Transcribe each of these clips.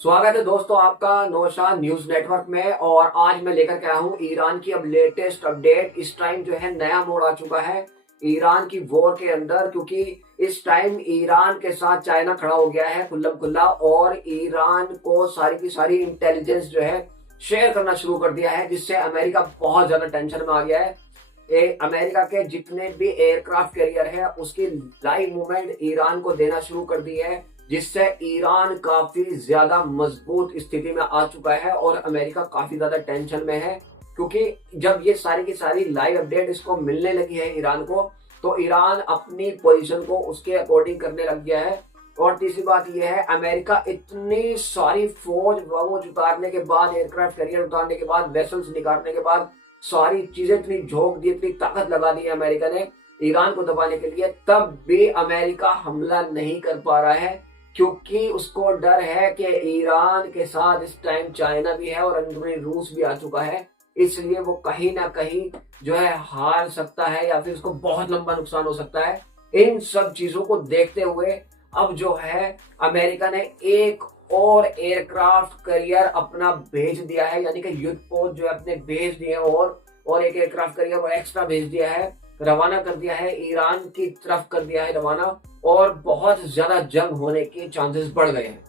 स्वागत है दोस्तों आपका नौशाद न्यूज नेटवर्क में। और आज मैं लेकर के आया हूँ ईरान की अब लेटेस्ट अपडेट। इस टाइम जो है नया मोड़ आ चुका है ईरान की वॉर के अंदर, क्योंकि इस टाइम ईरान के साथ चाइना खड़ा हो गया है खुल्लम खुल्ला और ईरान को सारी की सारी इंटेलिजेंस जो है शेयर करना शुरू कर दिया है, जिससे अमेरिका बहुत ज्यादा टेंशन में आ गया है। अमेरिका के जितने भी एयरक्राफ्ट कैरियर है उसकी लाइव मूवमेंट ईरान को देना शुरू कर दी है, जिससे ईरान काफी ज्यादा मजबूत स्थिति में आ चुका है और अमेरिका काफी ज्यादा टेंशन में है। क्योंकि जब ये सारी की सारी लाइव अपडेट इसको मिलने लगी है ईरान को, तो ईरान अपनी पोजीशन को उसके अकॉर्डिंग करने लग गया है। और तीसरी बात यह है, अमेरिका इतनी सारी फौज उतारने के बाद, एयरक्राफ्ट कैरियर उतारने के बाद, वेसल्स निकालने के बाद, सारी चीजें इतनी झोंक दी, इतनी ताकत लगा दी है अमेरिका ने ईरान को दबाने के लिए, तब भी अमेरिका हमला नहीं कर पा रहा है। क्योंकि उसको डर है कि ईरान के साथ इस टाइम चाइना भी है और अंदरूनी रूस भी आ चुका है, इसलिए वो कहीं ना कहीं जो है हार सकता है या फिर उसको बहुत लंबा नुकसान हो सकता है। इन सब चीजों को देखते हुए अब जो है अमेरिका ने एक और एयरक्राफ्ट कैरियर अपना भेज दिया है, यानी कि युद्धपोत जो है अपने भेज दिए और एक एयरक्राफ्ट कैरियर वो एक्स्ट्रा भेज दिया है, रवाना कर दिया है, ईरान की तरफ कर दिया है रवाना। और बहुत ज्यादा जंग होने के चांसेस बढ़ गए हैं।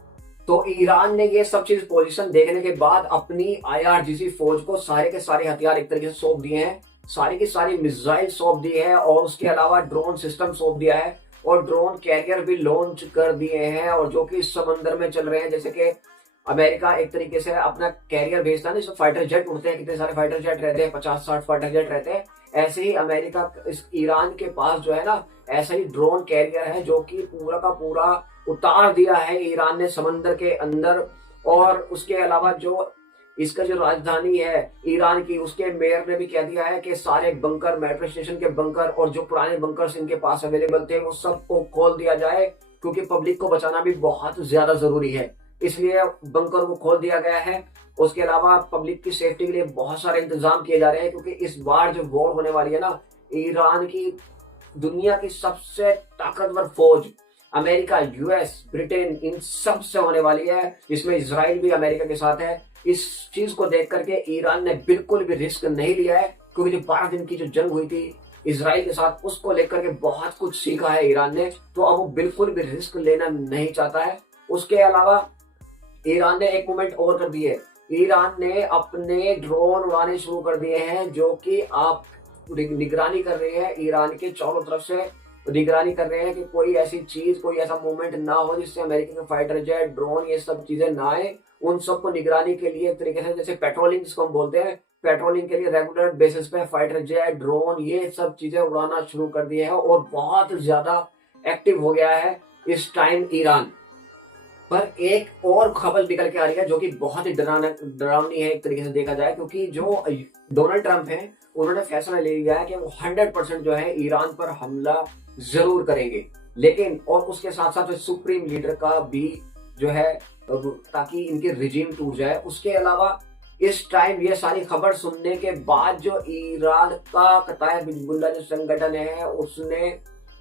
तो ईरान ने ये सब चीज पोजीशन देखने के बाद अपनी आईआरजीसी फौज को सारे के सारे हथियार एक तरीके से सौंप दिए हैं, सारी की सारी मिसाइल सौंप दी है और उसके अलावा ड्रोन सिस्टम सौंप दिया है और ड्रोन कैरियर भी लॉन्च कर दिए हैं, और जो कि समंदर में चल रहे हैं। जैसे कि अमेरिका एक तरीके से अपना कैरियर भेजता है ना, जिसमें फाइटर जेट उड़ते हैं, कितने सारे फाइटर जेट रहते हैं, 50-60 फाइटर जेट रहते हैं, ऐसे ही अमेरिका इस ईरान के पास जो है ना, ऐसा ही ड्रोन कैरियर है जो कि पूरा का पूरा उतार दिया है ईरान ने समंदर के अंदर। और उसके अलावा जो इसका जो राजधानी है ईरान की, उसके मेयर ने भी कह दिया है कि सारे बंकर, मेट्रो स्टेशन के बंकर और जो पुराने बंकर्स इनके पास अवेलेबल थे वो सबको खोल दिया जाए, क्योंकि पब्लिक को बचाना भी बहुत ज्यादा जरूरी है, इसलिए बंकर को खोल दिया गया है। उसके अलावा पब्लिक की सेफ्टी के लिए बहुत सारे इंतजाम किए जा रहे हैं, क्योंकि इस बार जो वॉर होने वाली है ना, ईरान की दुनिया की सबसे ताकतवर फौज अमेरिका, यूएस, ब्रिटेन, इन सब से होने वाली है। इसमें इजराइल भी अमेरिका के साथ है। इस चीज को देख करके ईरान ने बिल्कुल भी रिस्क नहीं लिया है, क्योंकि जो 12 दिन की जो जंग हुई थी इजराइल के साथ, उसको लेकर के बहुत कुछ सीखा है ईरान ने, तो अब वो बिल्कुल भी रिस्क लेना नहीं चाहता है। उसके अलावा ईरान ने एक मूवमेंट और कर दी है, ईरान ने अपने ड्रोन उड़ाने शुरू कर दिए हैं, जो कि आप निगरानी कर रहे हैं, ईरान के चारों तरफ से निगरानी कर रहे हैं कि कोई ऐसी चीज, कोई ऐसा मूवमेंट ना हो जिससे अमेरिका के फाइटर जेट, ड्रोन, ये सब चीजें ना आए। उन सबको निगरानी के लिए एक तरीके से, जैसे पेट्रोलिंग जिसको हम बोलते हैं, पेट्रोलिंग के लिए रेगुलर बेसिस पे फाइटर जेट, ड्रोन, ये सब चीजें उड़ाना शुरू कर दिए हैं और बहुत ज्यादा एक्टिव हो गया है इस टाइम ईरान। पर एक और खबर निकल के आ रही है जो कि बहुत ही डरावनी है एक तरीके से देखा जाए, क्योंकि जो डोनाल्ड ट्रंप हैं उन्होंने फैसला ले लिया है कि वो 100% जो है ईरान पर हमला जरूर करेंगे। लेकिन और उसके साथ साथ सुप्रीम लीडर का भी जो है, ताकि इनके रिजीम टूट जाए। उसके अलावा इस टाइम ये सारी खबर सुनने के बाद जो ईरान का कताइब हिजबुल्लाह जो संगठन है, उसने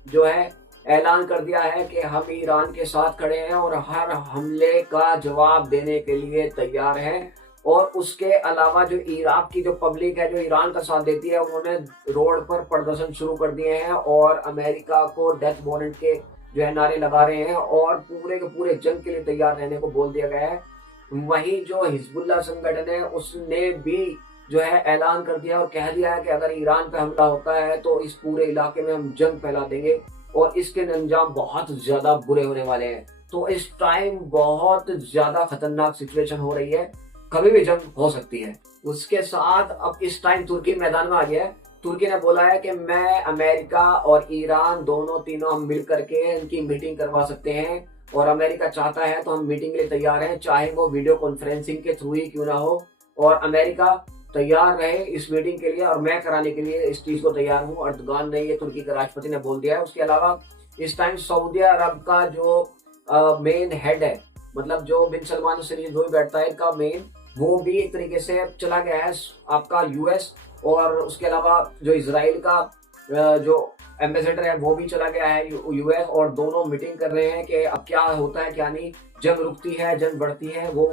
जो है ऐलान कर दिया है कि हम ईरान के साथ खड़े हैं और हर हमले का जवाब देने के लिए तैयार हैं। और उसके अलावा जो इराक की जो पब्लिक है, जो ईरान का साथ देती है, उन्होंने रोड पर प्रदर्शन शुरू कर दिए हैं और अमेरिका को डेथ वारंट के जो है नारे लगा रहे हैं और पूरे के पूरे जंग के लिए तैयार रहने को बोल दिया गया है। वहीं जो हिजबुल्लाह संगठन है उसने भी जो है ऐलान कर दिया और कह दिया है कि अगर ईरान पे हमला होता है तो इस पूरे इलाके में हम जंग फैला देंगे और इसके अंजाम बहुत ज्यादा बुरे होने वाले हैं। तो इस टाइम बहुत ज्यादा खतरनाक सिचुएशन हो रही है, कभी भी जंग हो सकती है। उसके साथ अब इस टाइम तुर्की मैदान में आ गया है। तुर्की ने बोला है कि मैं, अमेरिका और ईरान दोनों तीनों हम मिल करके इनकी मीटिंग करवा सकते हैं, और अमेरिका चाहता है तो हम मीटिंग के लिए तैयार हैं, चाहे वो वीडियो कॉन्फ्रेंसिंग के थ्रू ही क्यों ना हो। और अमेरिका तैयार रहे इस मीटिंग के लिए और मैं कराने के लिए इस चीज को तैयार हूँ, अर्दगान ने, ये तुर्की के राष्ट्रपति ने बोल दिया है। उसके अलावा इस टाइम सऊदी अरब का जो मेन हेड है, मतलब जो बिन सलमान से जो बैठता है इनका मेन, वो भी एक तरीके से चला गया है आपका यूएस। और उसके अलावा जो इजराइल का जो एम्बेसडर है वो भी चला गया है यूएस, और दोनों मीटिंग कर रहे हैं कि अब क्या होता है क्या नहीं, जंग रुकती है जंग बढ़ती है वो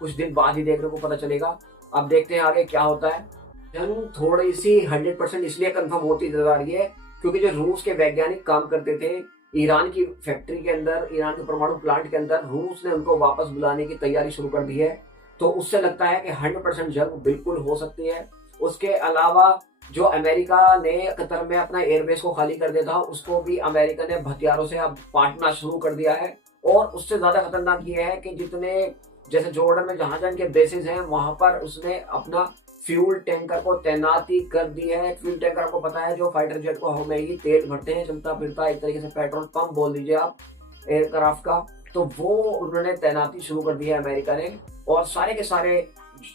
कुछ दिन बाद ही देखने को पता चलेगा। अब देखते हैं आगे क्या होता है। जंग थोड़ी सी 100% इसलिए कंफर्म होती नजर आ रही है क्योंकि जो रूस के वैज्ञानिक काम करते थे ईरान की फैक्ट्री के अंदर, ईरान के परमाणु प्लांट के अंदर, रूस ने उनको वापस बुलाने की तैयारी शुरू कर दी है। तो उससे लगता है कि 100% जंग बिल्कुल हो सकती है। उसके अलावा जो अमेरिका ने कतर में अपना एयरबेस को खाली कर दिया था, उसको भी अमेरिका ने हथियारों से अब पाटना शुरू कर दिया है। और उससे ज्यादा खतरनाक ये है कि जितने जैसे जॉर्डन में जहां जहां के बेसिस हैं वहां पर उसने अपना फ्यूल टैंकर को तैनाती कर दी है। फ्यूल टैंकर आपको पता है जो फाइटर जेट को हमें ही तेल भरते हैं, चलता फिरता एक तरीके से पेट्रोल पंप बोल दीजिए आप एयरक्राफ्ट का, तो वो उन्होंने तैनाती शुरू कर दी है अमेरिका ने। और सारे के सारे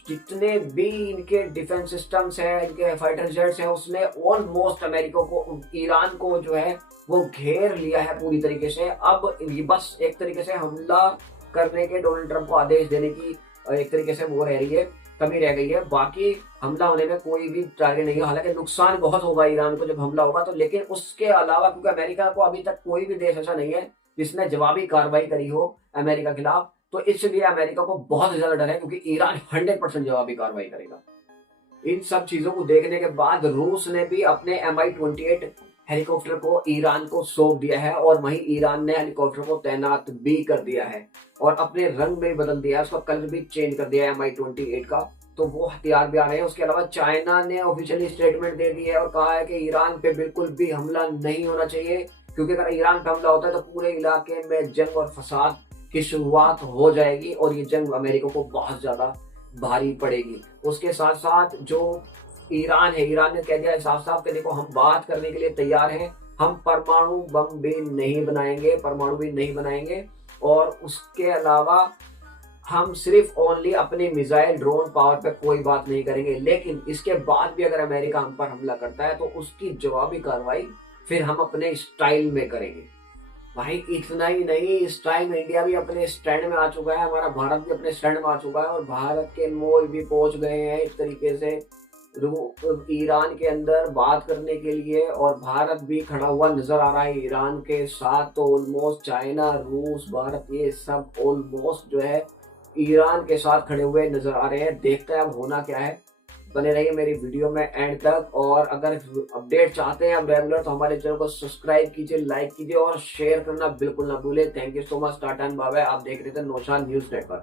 जितने भी इनके डिफेंस सिस्टम्स हैं, इनके फाइटर जेट्स हैं, उसने ऑलमोस्ट अमेरिका को, ईरान को जो है वो घेर लिया है पूरी तरीके से। अब ये बस एक तरीके से हमला करने के डोनाल्ड ट्रंप को आदेश देने की एक तरीके से वो रह रही है, कमी रह गई है। बाकी हमला होने में कोई भी टारगेट नहीं है, हालांकि नुकसान बहुत होगा ईरान को जब हमला होगा तो, लेकिन उसके अलावा क्योंकि अमेरिका को अभी तक कोई भी देश ऐसा नहीं है जिसने जवाबी कार्रवाई करी हो अमेरिका के खिलाफ, तो इसलिए अमेरिका को बहुत ज्यादा डर है क्योंकि ईरान 100% जवाबी कार्रवाई करेगा। इन सब चीजों को देखने के बाद रूस ने भी अपने Mi-28 हेलीकॉप्टर को ईरान को सौंप दिया है, और वहीं ईरान ने हेलीकॉप्टर को तैनात भी कर दिया है और अपने रंग में बदल दिया है, उसका कलर भी चेंज कर दिया है Mi-28 का। तो वो हथियार भी आ रहे हैं। उसके अलावा चाइना ने ऑफिशियली स्टेटमेंट दे दी है और कहा है कि ईरान पे बिल्कुल भी हमला नहीं होना चाहिए, क्योंकि अगर ईरान पे हमला होता है तो पूरे इलाके में जंग और फसाद की शुरुआत हो जाएगी और ये जंग अमेरिका को बहुत ज्यादा भारी पड़ेगी। उसके साथ साथ जो ईरान है, ईरान ने कह दिया है साफ साफ कि देखो हम बात करने के लिए तैयार हैं, हम परमाणु बम भी नहीं बनाएंगे, परमाणु भी नहीं बनाएंगे, और उसके अलावा हम सिर्फ ओनली अपने मिसाइल ड्रोन पावर पे कोई बात नहीं करेंगे। लेकिन इसके बाद भी अगर अमेरिका हम पर हमला करता है तो उसकी जवाबी कार्रवाई फिर हम अपने स्टाइल में करेंगे। भाई इतना ही नहीं, इस टाइम इंडिया भी अपने स्टैंड में आ चुका है, हमारा भारत भी अपने स्टैंड में आ चुका है और भारत के मोल भी पहुंच गए हैं एक तरीके से ईरान के अंदर बात करने के लिए, और भारत भी खड़ा हुआ नजर आ रहा है ईरान के साथ। तो ऑलमोस्ट चाइना, रूस, भारत ये सब ऑलमोस्ट जो है ईरान के साथ खड़े हुए नजर आ रहे हैं। देखते हैं अब होना क्या है। बने रहिए मेरी वीडियो में एंड तक, और अगर अपडेट चाहते हैं अब रेगुलर तो हमारे चैनल को सब्सक्राइब कीजिए, लाइक कीजिए और शेयर करना बिल्कुल ना भूले। Thank you so much, tata and bye bye. आप देख रहे थे नौशाद न्यूज नेटवर्क।